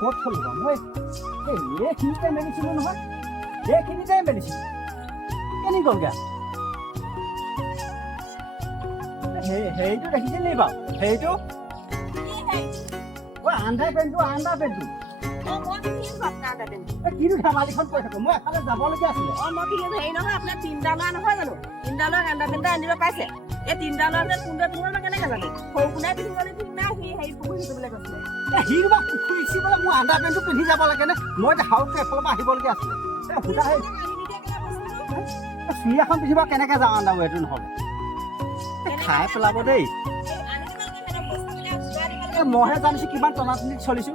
ক'ত থলো বাৰু মই এইখিনিতে মেলিছিলোঁ নহয় এইখিনিতে মেলিছিলোঁ কেনি গ'লগৈ হেৰিটো দেখিছিল নি বাৰু হেৰিটো আন্ধাৰ পেণ্টটো কিনো ধেমালিখন কৈ থাকো মই এফালে যাবলগীয়া আছিলে হেৰি নহয় আপোনাৰ তিনিটা ল'ৰা নহয় জানো তিনিটা ল'ৰা আন্দা পেণ্টা আনিব পাইছে এই তিনিটা ল'ৰা যে কোনটোৱে পিন্ধিব মই কেনেকে জানো সৰু কোনাই পিন্ধিব ঠিক নাই সি হেৰি পুখুৰী সিচিবলৈ গৈছিলে সি বা পুখুৰী সিচিবলৈ মোৰ আন্ধাৰ পেণ্টটো পিন্ধি যাব লাগে নে মই এতিয়া হাউকে এফালৰ পৰা আহিবলগীয়া আছিলে সুধা চুৰি এখন পিন্ধিব কেনেকে যাওঁ আন্ধাৰ এইটো নহ'লে খাই পেলাব দেই মইহে জানিছো কিমান টনাটনিত চলিছো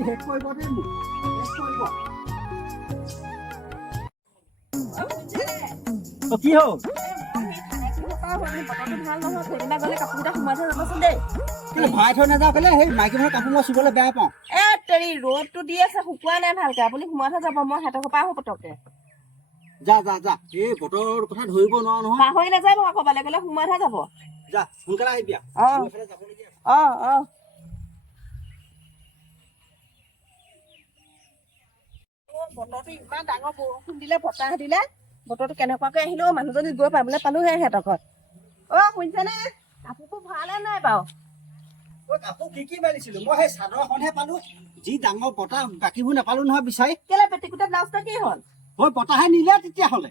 শেষ কৰিব দেই মোক শেষ কৰিব কি হ'ল ভৰাই থৈ নাযাওঁ কেলে সেই মাইকী মানুহৰ কাপোৰ মই চুবলৈ বেয়া পাওঁ ৰ'দটো দি আছে শুকুৱাই নাই ভালকে আপুনি সোমাই থৈ যাব মই সিহঁতৰ পৰা আহো পটককে যা এই বতৰৰ কথা ধৰিব নোৱাৰো নহয় পাহৰি নাযাব আকৌ বেলেগ গ'লে সোমাই থৈ যাব যা সোনকালে আহিবি বতৰটো ইমান ডাঙৰ বৰষুণ দিলে বতাহ দিলে বতৰটো কেনেকুৱাকৈ আহিলেও মানুহজনী গৈ পাবলৈ পালোহে সিহঁতৰ ঘৰত শুনিছেনে কাপোৰবোৰ ভৰালে নাই বাৰু কাপোৰ কি মেলিছিলো মই সেই চাদৰখনহে পালো যি ডাঙৰ বতাহ বাকীবোৰ নাপালো নহয় বিচাৰি কেলে পেটিকোটৰ ব্লাউজটা কি হ'ল বতাহে নিলে তেতিয়াহ'লে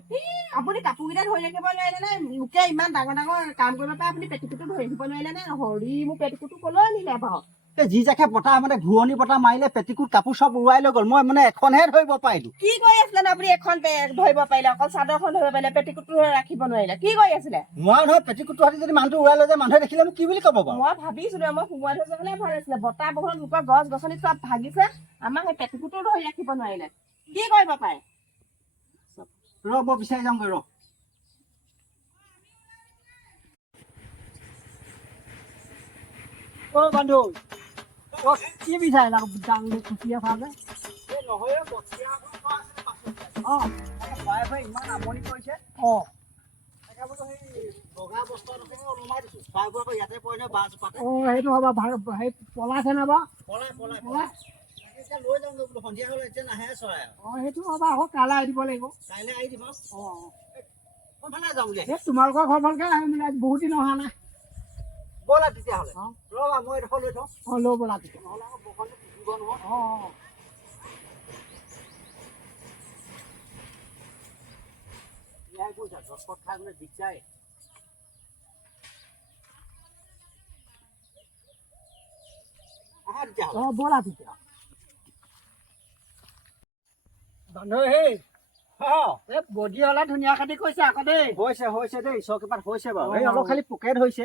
আপুনি কাপোৰকেইটা ধৰি ৰাখিব নোৱাৰিলে নে মোকে ইমান ডাঙৰ কাম কৰিব পাৰে আপুনি পেটিকোটো ধৰি ৰাখিব নোৱাৰিলে নে হৰি মোৰ পেটিকোটো কলৈ নিলে বাৰু যি জাকে বতাহ মানে ঘূৰণি বতাহ মাৰিলে পেটিকোট কাপোৰ চব উৰুৱাই লৈ গ'ল মই মানে এখনহে ধৰিব পাৰিলো কি কৰি আছিলে আপুনি এখন ধৰিব পাৰিলে অকল চাদৰখন ধৰিব পাৰিলে পেটিকোটটো ৰাখিব নোৱাৰিলে কি কৰি আছিলে মই নহয় পেটিকোটটো হাতি যদি মানুহটো উৰাই লৈ যায় মানুহে দেখিলে মোক কি বুলি ক'ব বাৰু মই ভাবিছিলো মই সোমোৱাই থৈ যাবলৈ ভাল আছিলে বতাহ বৰষুণ লোকৰ গছ গছনি চব ভাগিছে আমাক সেই পেটিকোটো ধৰি ৰাখিব নোৱাৰিলে কি কৰিব পাৰে মই বিচাৰি যাওঁগৈ বন্ধু কি বিচাৰিলা ডাঙৰ খুচিয়া খালে ইমান আমনি কৰিছে সেইটো হ'ব পলাইছে নে বাৰু লৈ যাওঁ সন্ধিয়া হ'লে এতিয়া নাহে চৰাই সেইটো হ'ব আকৌ কাইলৈ আহি দিব লাগিব কাইলৈ আহি দিব তোমালোকৰ ঘৰ ভালকে বহুত দিন অহা নাই ব'লা তেতিয়াহ'লে ৰ'বা মই এডোখৰ লৈ থওঁ লৈ ব'লা তেতিয়া নহ'লে আকৌ বৰষুণে পুহিব নহয় ইয়াই কৈছা গছত খাই মানে দিগদাৰ আহা তেতিয়াহ'লে ব'লা তেতিয়া বান্ধৱ হেই বডি হ'লে ধুনীয়া খেতি কৰিছে আকৌ দেই হৈছে দেই চৰকিপাত হৈছে বাৰু এই অলপ খালি পোকে ধৰিছে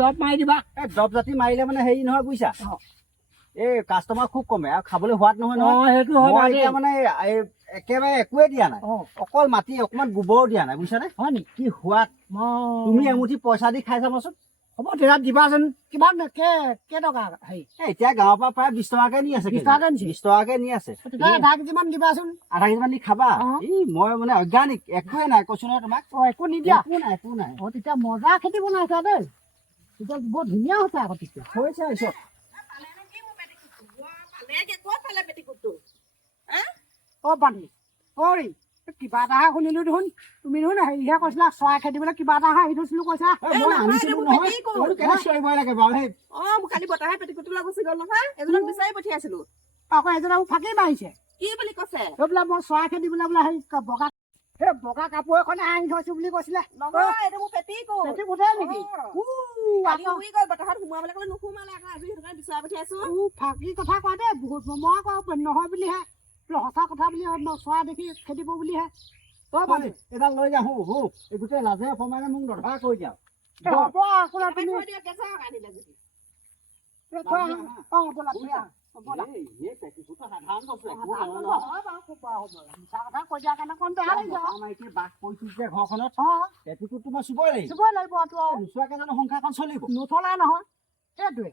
দৰৱ মাৰি দিবা এই দৰৱ জাতি মাৰিলে মানে হেৰি নহয় বুজিছা এই কাষ্টমাৰ খুব কমে আৰু খাবলৈ সোৱাদ নহয় সেইটো এতিয়া মানে একেবাৰে একোৱে দিয়া নাই অকল মাটি অকণমান গোবৰ দিয়া নাই বুজিছানে হয় নি কি সোৱাদ তুমি এমুঠি পইচা দি খাই চাবচোন হ'ব তেতিয়া দিবাচোন কিমান কেইটকা হেৰি এতিয়া গাঁৱৰ পৰা প্ৰায় 20 টকাকে নি আছে 20 টকাকে নি আছে আধা কেজিমান দিবাচোন আধা কেজিমান দি খাবা মই মানে অৰ্গেনিক একোৱে নাই কৈছো নহয় তোমাক একো নিদিয়া একো নাই তেতিয়া মজা খেতি বনাইছা দেই তেতিয়া বৰ ধুনীয়া হৈছে আকৌ তেতিয়া হৈছে পানী কিবা এটাহে শুনিলো দেখোন তুমি দেখোন হেৰিহে কৈছিলা চৰাই খেদিবলৈ কিবা এটা আহি থৈছিলো কৈছা কালি বতাহে পেটিকোটো লৈ গুচি গ'ল নহয় এজনক বিচাৰি পঠিয়াইছিলো আকৌ এজনক ফাঁকি মাৰিছে কি বুলি কৈছে বোলে মই চৰাই খেদিবলৈ বোলে হেৰি বগা কাপোৰ এখনে আনি থৈছো বুলি কৈছিলে ফাঁকি কথা কয় দেই বহুত মই আকৌ নহয় বুলিহে সঁচা কথা বুলি চৰাই দেখি খেদিব বুলিহে এডাল লৈ যাওঁ এই গোটেই লাজে অপমানে মোক নধৰা কৰি দিয়া ঘৰখনত পেটিকোটটো মই চুবই লাগিব নোচোৱাকে জানো সংসাৰখন চলিব নচলাই নহয় সেইটোৱে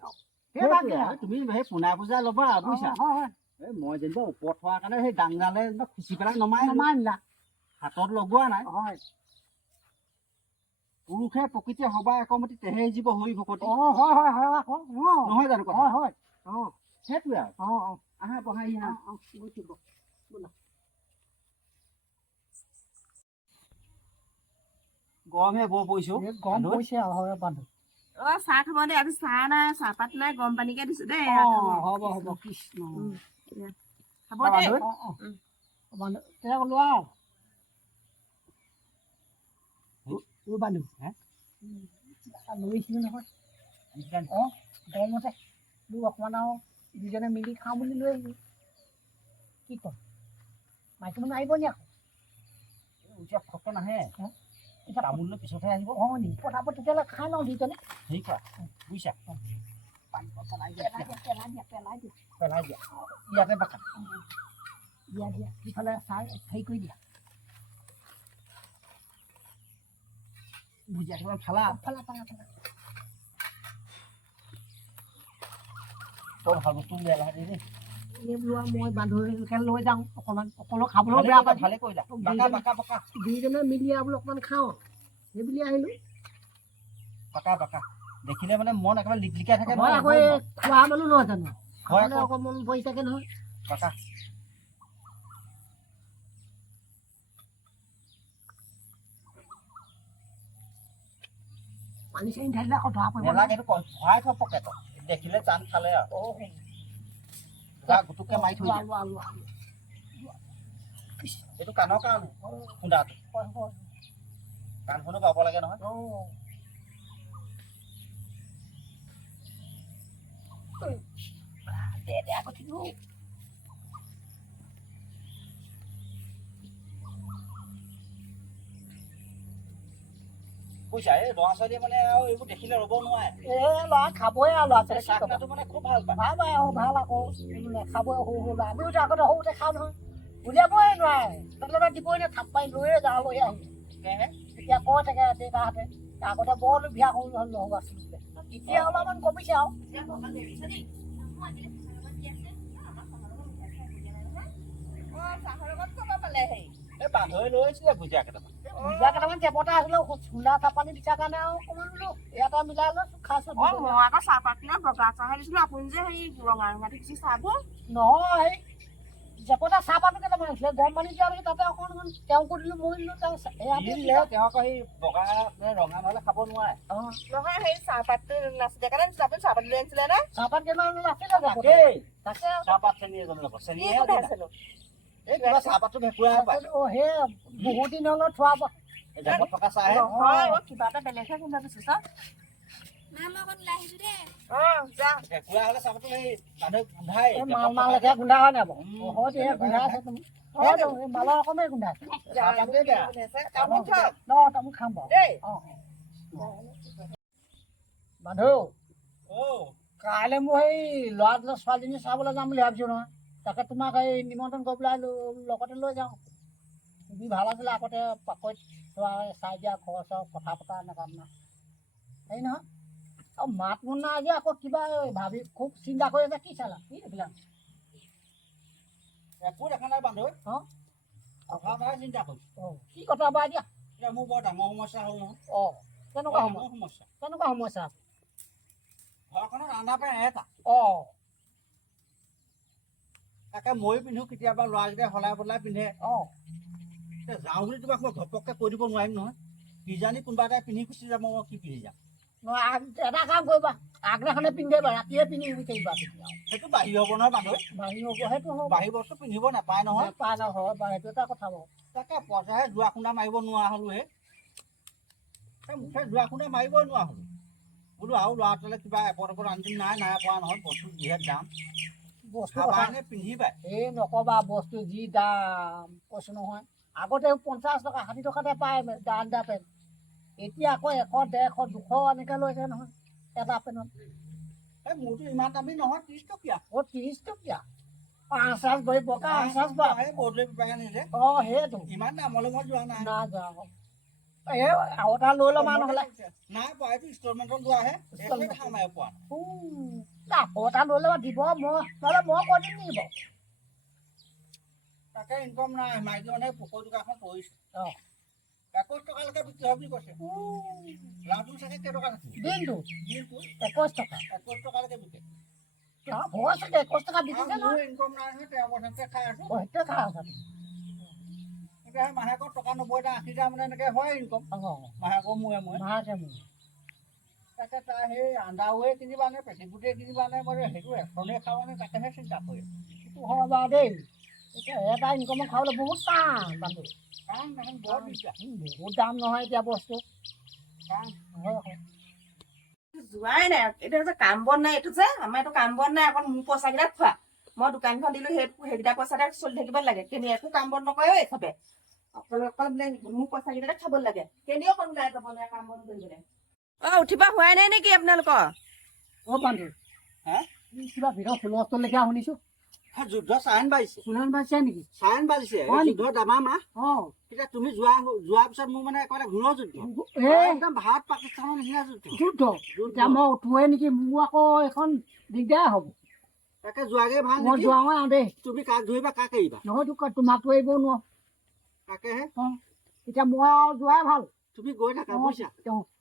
তুমি সেই পোনাই পূজা ল'বা বুজিছা মই যেনিবা ওপৰত থোৱাৰ কাৰণে সেই ডাংডালে খুচি পেলাই নমাই হাতত লগোৱা নাই পুৰুষে প্ৰকৃতিয়ে সবাই একমতি তেহে জীৱ হৈ ভকতি হয় আকৌ নহয় জানো কথা হয় সেইটোৱে আৰু আহা বহাই আহা গৰমহে বৰ পৰিছো গৰম পৰিছে আৰু হয় বান্ধু চাহ খাব দে আজি চাহ নাই চাহপাত নাই গৰম পানীকে দিছো দেই হ'ব কৃষ্ণ খাব দেই বান্ধু তেতিয়া লোৱা বান্ধু লৈছিলো নহয় গৰমতে অকমান আৰু দুজনে মিলি খাওঁ বুলি লৈ আহিলো কি কম মাইকী মানুহ আহিব নি আকৌ এতিয়া ফটো নাহে তামোল লৈ পিছতহে আহিব নি পটাপট তেতিয়াহ'লে খাই লওঁ দুইজনে হেৰি কৰা বুজিছা পেলাই দিয়া ইয়াতে বাকা দিয়া সিফালে চাই হেৰি কৰি দিয়া ভুজিয়া কিমান ফালা তই ভাল বস্তু উলিয়াই লাহে দেই মই বান্ধৱীকে লৈ যাওঁ অকণমান অকলে খাবলৈও বেয়া পায় ভালে কৰিলা বাকা দুইজনে মিলি বোলো অকণমান খাওঁ সেই বুলি আহিলো বাকা দেখিলে মানে মন একেবাৰে লিকলিকাই থাকে মই আকৌ এই খোৱা মানুহ নহয় জানো হয় আকৌ মন পৰি থাকে নহয় বাকা পানী চানী ঢালিলে আকৌ ধৰা পৰিব নেলাগে এইটো ভৰাই থ পকেটত দেখিলে টান খালে আৰু গুটুককে মাৰি থৈ দিয়া এইটো কাণৰ কাৰণে খুন্দাটো কাণখনো পাব লাগে নহয় বুজিছা এই ল'ৰা ছোৱালীয়ে মানে আৰু এইবোৰ দেখিলে ৰ'ব নোৱাৰে ল'ৰা খাবই আৰু ল'ৰা ছোৱালী চাহটো মানে খুব ভাল পায় ভাল পায় ভাল আকৌ নেখাবই সৰু ল'ৰা আমিও আগতে সৰুতে খাওঁ নহয় উলিয়াবই নোৱাৰে তাতে দিবই নে থাপ মাৰি লৈয়ে যাওঁ লৈ আহি তেতিয়া কৈ থাকে দেউতাহঁতে আগতে বৰ লোভীয়া সৰু নহৰু আছিলোঁ এতিয়া অলপমান কমিছে আৰু এই বান্ধৈ লৈছিলে ভুজিয়া কেইটামান জেপটা আছিলে চুলা চাপানি দিছাৰ কাৰণে আৰু অকণমান বোলো ইয়াতে মিলাই লৈছো খাইছো মই আকৌ চাহপাত কিনা বগা চাহে দিছিলো আপুনি যে সেই ৰঙা দিছে চাহবোৰ নহয় জেপটা চাহপাতো কেইটামান আছিলে গৰম পানী দিয়া দেখি তাতে অকণমান তেওঁ কৰি দিলো মই দিলো তেওঁ তেওঁ আকৌ সেই বগা ৰঙা নহ'লে খাব নোৱাৰে নহয় সেই চাহপাতটো নাছিলে কাৰণে আপুনি চাহপাত লৈ আনিছিলে নে চাহপাত কেইটামান আছিলে তাকে চাহপাত চেনি এজন ল'ব চেনিহে আছিলো এই কিবা চাহপাতটো ভেকুৱাই পায় সেই বহুত দিন হ'লেও থোৱা জামত থকা চাহে কিবা এটা বেলেগহে গোন্ধ দিছে চাহ ভেকুৱা হ'লে চাহপাতটো সেই মানুহে গোন্ধাই মালকে গোন্ধা হয় নাই বাৰু গোন্ধাই আছে তুমি মালৰ ৰকমেই গোন্ধাই তামোল খাম বাৰু বান্ধু কাইলৈ মই সেই ল'ৰা ছোৱালীজনী চাবলৈ যাম বুলি ভাবিছো নহয় তাকে তোমাক এই নিমন্ত্ৰণ কৰি পেলাই লগতে লৈ যাওঁ তুমি ভাল আছিলে আগতে পাকৈত চোৱা চাই দিয়া ঘৰ চৰ কথা পতা এনেকুৱা ধৰণৰ হেৰি নহয় আৰু মাত মুনা আজি আকৌ কিবা ভাবি খুব চিন্তা কৰি আছে কি চালা কি দেখিলা একো দেখা নাই বান্ধৈ কথা এটাহে চিন্তা কৰিছোঁ কি কথা বা এতিয়া এতিয়া মোৰ বৰ ডাঙৰ সমস্যা হ'ল নহয় কেনেকুৱা সমস্যা সমস্যা ঘৰখনত আন্দা পাই এটা তাকে ময়ো পিন্ধো কেতিয়াবা ল'ৰাকেইটাই সলাই বদলাই পিন্ধে এতিয়া যাওঁ বুলি তোমাক মই ঘপককৈ কৈ দিব নোৱাৰিম নহয় কিজানি কোনোবা এটাই পিন্ধি গুচি যাব মই কি পিন্ধি যাম এটা কাম কৰিবা আগদিনাখনে পিন্ধিবা ৰাতিয়ে পিন্ধি বিচাৰিবা সেইটো বাঢ়ি হ'ব নহয় বান্ধৈ বাঢ়ি হ'ব সেইটো হ'ব বাঢ়ি বস্তু পিন্ধিব নাপায় নহয় পাই নহয় বাৰু সেইটো এটা কথা বাৰু তাকে পইচাহে যোৱা খুন্দা মাৰিব নোৱাৰা হ'লো মুখে যোৱা খুন্দা মাৰিবই নোৱাৰা হ'লো বোলো আৰু ল'ৰা ছোৱালীয়ে কিবা এপদ আনি নাই পোৱা নহয় বস্তু যিহে দাম বস্তু পিন্ধিবাই এই নকবা বস্তু যি দাম কৈছো নহয় আগতে 50 টকা 60 টকাতে পায় আন্দা পেণ্ট এতিয়া আকৌ 100 150 200 এনেকৈ লৈছে নহয় এটা পেণ্টত মোৰতো ইমান দামী নহয় 30 টকীয়া 30 টকীয়া 5 গৈ বকা 5 বদলি পেপাৰ নিলে সেইটো ইমান দামলৈ মই যোৱা নাই যাওঁ আৰু এটা লৈ ল'বা নহ'লে নাই পোৱা এইটো ইনষ্টলমেণ্টত লোৱাহে পোৱা আকৌ এটা লৈ ল'বা দিব মই নহ'লে মই কৈ দিম নেকি বাৰু তাকে ইনকম নাই মাইকী মানুহে পকৰি দোকানখন কৰিছে 21 টকালৈকে বিক্ৰী হয় বুলি কৈছে লাডু চাগে কেইটকা আছে দিনটো দিনটো 21 টকা 21 টকালৈকে বিকে লাভ হয় চাগে 21 টকা বিকিছে মোৰ নহয় ইনকম নাই নহয় 13% খাই আছো সেইটোৱে খাই আছা এতিয়া মাহেকত টকা 90টা 80টা মানে এনেকে হয় ইনকম মাহেকৰ মূৰে মূৰে মাকে মোৰ তাকে তাৰ সেই আন্দাৱে কিনিবা নে পেটিকুটে কিনিবা নে মই সেইটো এখনেই খাওঁ নে তাকেহে চিন্তা কৰি সেইটো হয় বাৰু দেই এতিয়া এটা ইনকমত খাবলৈ বহুত টান দামটো কাৰণ দেখোন বৰ দিগদাৰ বহুত দাম নহয় এতিয়া বস্তু কাৰণ হয় হয় যোৱাই নাই এতিয়া যে কাম বন নাই এইটো যে আমাৰ এইটো কাম বন নাই অকল মোৰ পইচা কেইটা খোৱা মই দোকানখন দিলো সেইকেইটা পইচাতে চলি থাকিব লাগে কেনি একো কাম বন নকৰে এইচবে অকল বোলে মোৰ পইচা কেইটাতে খাব লাগে কেনিও কোনো ওলাই যাব লাগে কাম বন কৰিবলৈ উঠিবা হোৱাই নাই নেকি আপোনালোকৰ বান্ধু হে কিবা ভিতৰত হুলস্থুল লেখীয়া শুনিছো যুদ্ধ চাইন বাজিছে শুনান পাইছে নেকি চাইন বাজিছে হয় নেকি? যুদ্ধ দামা মা অঁ এতিয়া তুমি যোৱাৰ পিছত মোৰ মানে একেবাৰে ঘূৰ যুদ্ধ এই একদম ভাৰত পাকিস্তানৰ নিচিনা যুদ্ধ যুদ্ধ এতিয়া মই উঠোৱে নেকি মোৰ আকৌ এখন দিগদাৰ হ'ব তাকে যোৱাগে ভাল মই নেকি যোৱা আৰু দেই তুমি কাক ধৰিবা কাক এৰিবা নহয় তোমাকতো এৰিবও নোৱাৰো তাকেহে এতিয়া মই আৰু যোৱাই ভাল তুমি গৈ থাকা বুজিছা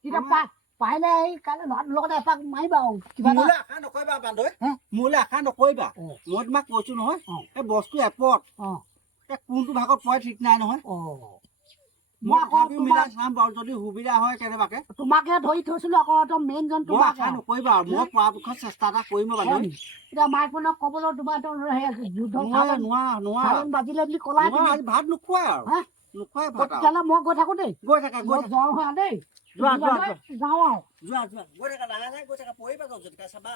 তেতিয়া পাৰিলে এই কাইলৈ ল'ৰাটোৰ লগতে এপাক মাৰিবা আৰু কিবা এটা মোলৈ আশা নকৰিবা বান্ধৈ হে? মোলৈ আশা নকৰিবা অ। মই তোমাক কৈছো নহয় অ। এই বস্তু এপত অঁ কোনটো ভাগত পৰে ঠিক নাই নহয় অঁ মই আকৌ তথাপিও মিলাই চাম বাৰু যদি সুবিধা হয় কেনেবাকে তোমাকে ধৰি থৈছিলো আকৌ মেইন জন মই তোমাক আশা নকৰিবা আৰু মই পৰাপক্ষত চেষ্টা এটা কৰিম বান্ধৈ এতিয়া মাইকমানক ক'বলৈ তোমাৰ যুদ্ধ নোৱাৰা বাজিলে বুলি ক'লাই তুমি আজি ভাত নোখোৱাই আৰু হা? নোখোৱাই ভাত আৰু তেতিয়াহ'লে মই গৈ থাকো দেই গৈ থাকা গৈ মই থাকা যাওঁ হা দেই যোৱা যোৱা যাওঁ আৰু যোৱা যোৱা গৈ থাকা লাহে লাহে গৈ থাকা পৰিবা গৈ যদি চাবা